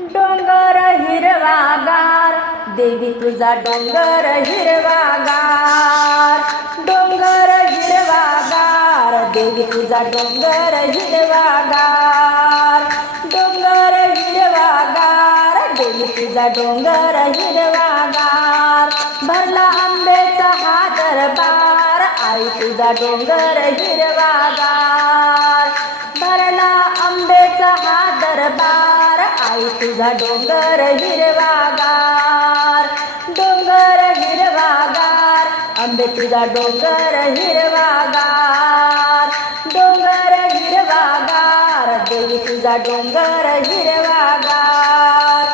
डोंगर हिरवागार. देवी तुझा डोंगर हिरवागार. डोंगर हिरवागार. देवी तुझा डोंगर हिरवागार. डोंगर हिरवागार. देवी तुझा डोंगर हिरवागार. भरला आंब्याचा हा दरबार आई तुझा डोंगर हिरवागार. तुझा डोंगर हिरवागार डोंगर हिरवागार आंबे तुझा डोंगर हिरवागार डोंगर हिरवागार देवी तुझा डोंगर हिरवागार.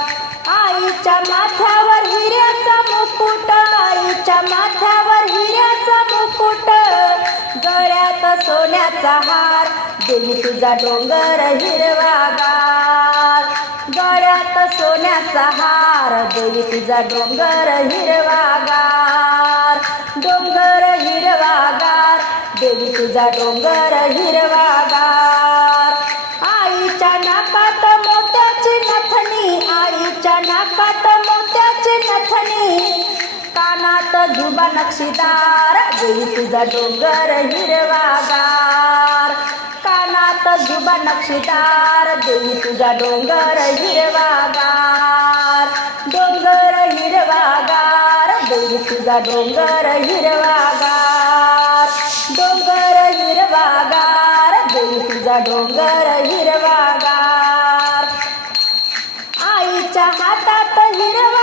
आईच्या माथ्यावर हिऱ्याचा मुकुट आईच्या माथ्यावर हिऱ्याचा मुकुट गळ्यात सोन्याचा हार देवी तुझा डोंगर हिरवागार. गळ्यात सोन्याचा हार देवी तुझा डोंगर हिरवागार. डोंगर हिरवागार देवी तुझा डोंगर हिरवागार. आईच्या नाकात मोत्याची नथनी आईच्या नाकात मोत्याची नथनी. कानात झुबा नक्षीदार देवी तुझा डोंगर हिरवागार. कानात नक्षीदार देवी तुझा डोंगर हिरवागार. डोंगर हिरवागार देवी तुझा डोंगर हिरवागार. डोंगर हिरवागार देवी तुझा डोंगर हिरवागार. आईच्या हातात हिरवा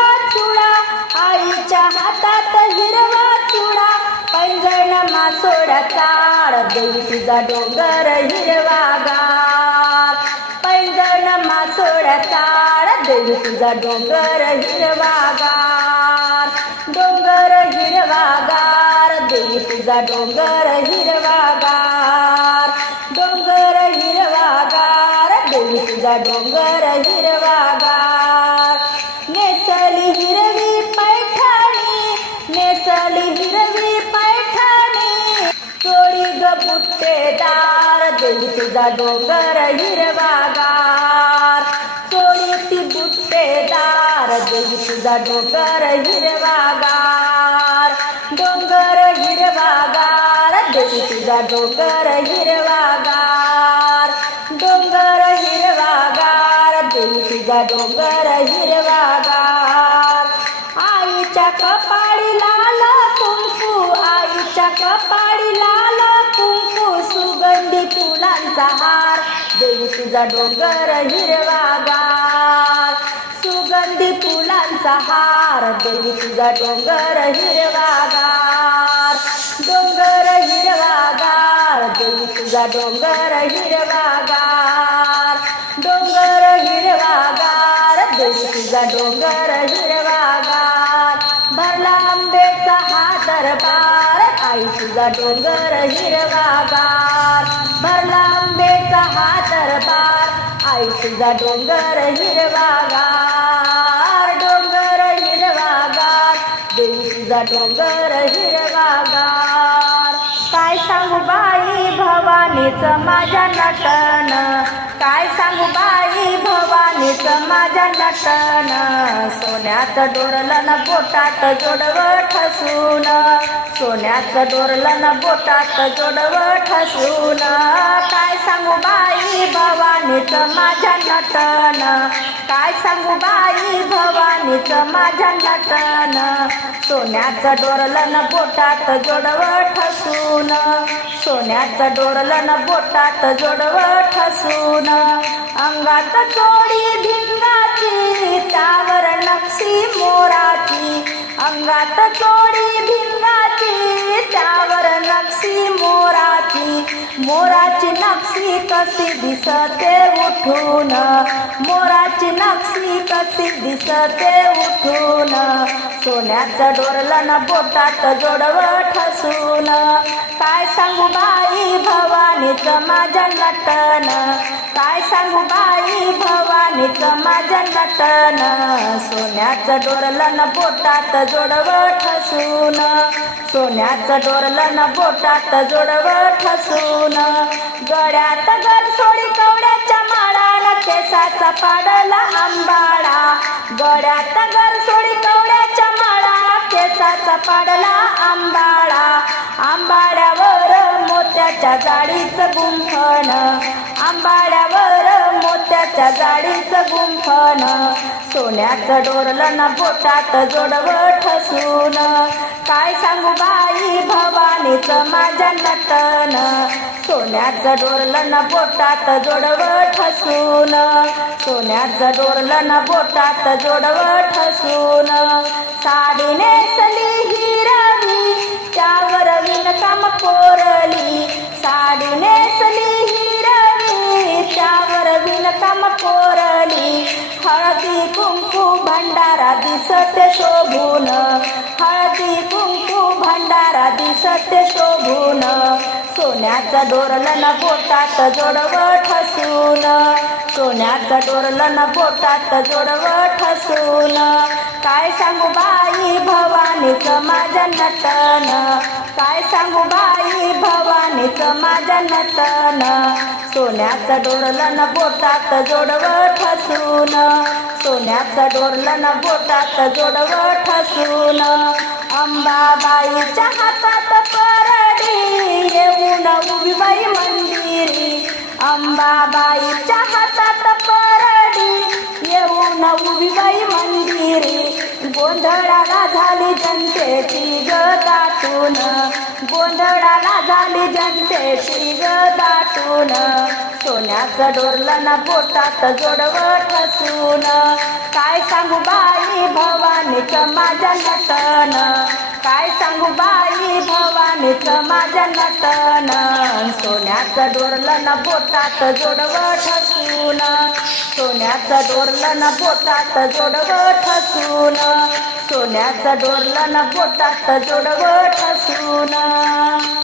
मासोड्या चाळ देवी तुझा डोंगर हिरवागार. पैंजण मासोड्या चाळ देवी तुझा डोंगर हिरवागार. डोंगर हिरवागार देवी तुझा डोंगर हिरवागार. डोंगर हिरवागार देवी तुझा डोंगर हिरवागार. बुट्टेदार तुझा डोंगर हिरवागार. चोळी ती बुट्टेदार देवी तुझा डोंगर हिरवागार. डोंगर हिरवागार देवी तुझा डोंगर हिरवागार. डोंगर हिरवागार देवी तुझा डोंगर तुझा डोंगर हिरवागार. सुगंधी फुलांचा हार देवी तुझा डोंगर हिरवागार. डोंगर हिरवागार देवी तुझा डोंगर हिरवागार. डोंगर हिरवागार देवी तुझा डोंगर हिरवागार. भरला आंबेचा हा दरबार आई तुझा डोंगर हिरवागार. भरला हा दरबार आई तुझा डोंगर हिरवागार डोंगर हिरवागार देवी तुझा डोंगर हिरवागार. काय सांगू बाई भवानीचं माझ्या नटन? काय सांगू बाई भवानीचं माझ्या नटन. सोन्यात डोरलं ना बोटात जोडवं ठसून सोन्यात डोरलं ना बोटात जोडवं ठसून काय सांगू बाई भवानीचं माझ्या नटन? काय सांगू बाई भवानीचं माझ्या नटन? सोन्याचं डोरलं बोटात जोडवं ठसून सोन्यात डोरलन न बोटात जोडव ठसून अंगात चोडी भिंगाची त्यावर नक्षी मोराची. अंगात चोडी भिंगाची त्यावर नक्षी मोराची. मोराची नक्षी कशी दिसते उठून? लक्ष्मी नक्षी दिसते उठून. सोन्याचं डोरलं ना बोटात जोडवं ठसून काय सांगू बाई भवानीचं माझ्या नटन? काय सांगू बाई भवानीचं माझ्या नटन? सोन्याचं डोरलं न बोटात जोडव ठसून सोन्याचं डोरलं न बोटात जोडव ठसून गड्यात गरसोडी सोडी कवड्यात केसाचा पाडला आंबाडा गड्यात गरसोडी कवड्याच्या माळा. केसाचा पाडला आंबाडा आंबाड्यावर मोत्याच्या जाडीचं गुंफण. आंबाड्यावर मोत्याच्या जाडीचं गुंफण. सोन्याचं डोरलं ना बोटात जोडवं ठसून. काय सांगू बाई भवानीचं माझ्या नटन. सोन्याचं डोरलं ना बोटात जोडवट हसून. सोन्याचं डोरलं ना बोटात जोडवट हसून. साडी नेसली हिरवी त्यावर विणकाम कोरली. साडी नेसली हिरवी त्यावर विणकाम कोरली. हळदी कुंकू भंडारा दिसत शोभून. भंडारा शोभून. सोन्याचा डोरलन पोटात जोडव जोडवं ठसून सोन्याचा डोरलन पोटात जोडव जोडवं ठसून काय सांगू बाई भवानीचं माझ्या नटन? काय सांगू बाई भवानीचं माझ्या नटन? सोन्याचा डोरलन पोटात जोडव जोडवं ठसून सोन्याचा डोरलन पोटात जोडव जोडवं ठसून अंबाबाईच्या हातात येऊन मंदिरी अंबाबाईच्या हातात परडी. येऊ उभी मंदिरी गोंधळाला झाली जनतेची ग गोंधळाला झाली जनतेची ग सोन्याचं डोरलं ना बोटात जोडवं ठसून काय सांगू बाई भवानीचं माझ्या नटन? काय सांगू बाई भवानीचं माझ्या नटन? सोन्याचं डोरलं ना बोटात जोडवं ठसून सोन्याचं डोरलं ना बोटात जोडवं ठसून सोन्याचं डोरलं ना बोटात जोडवं ठसून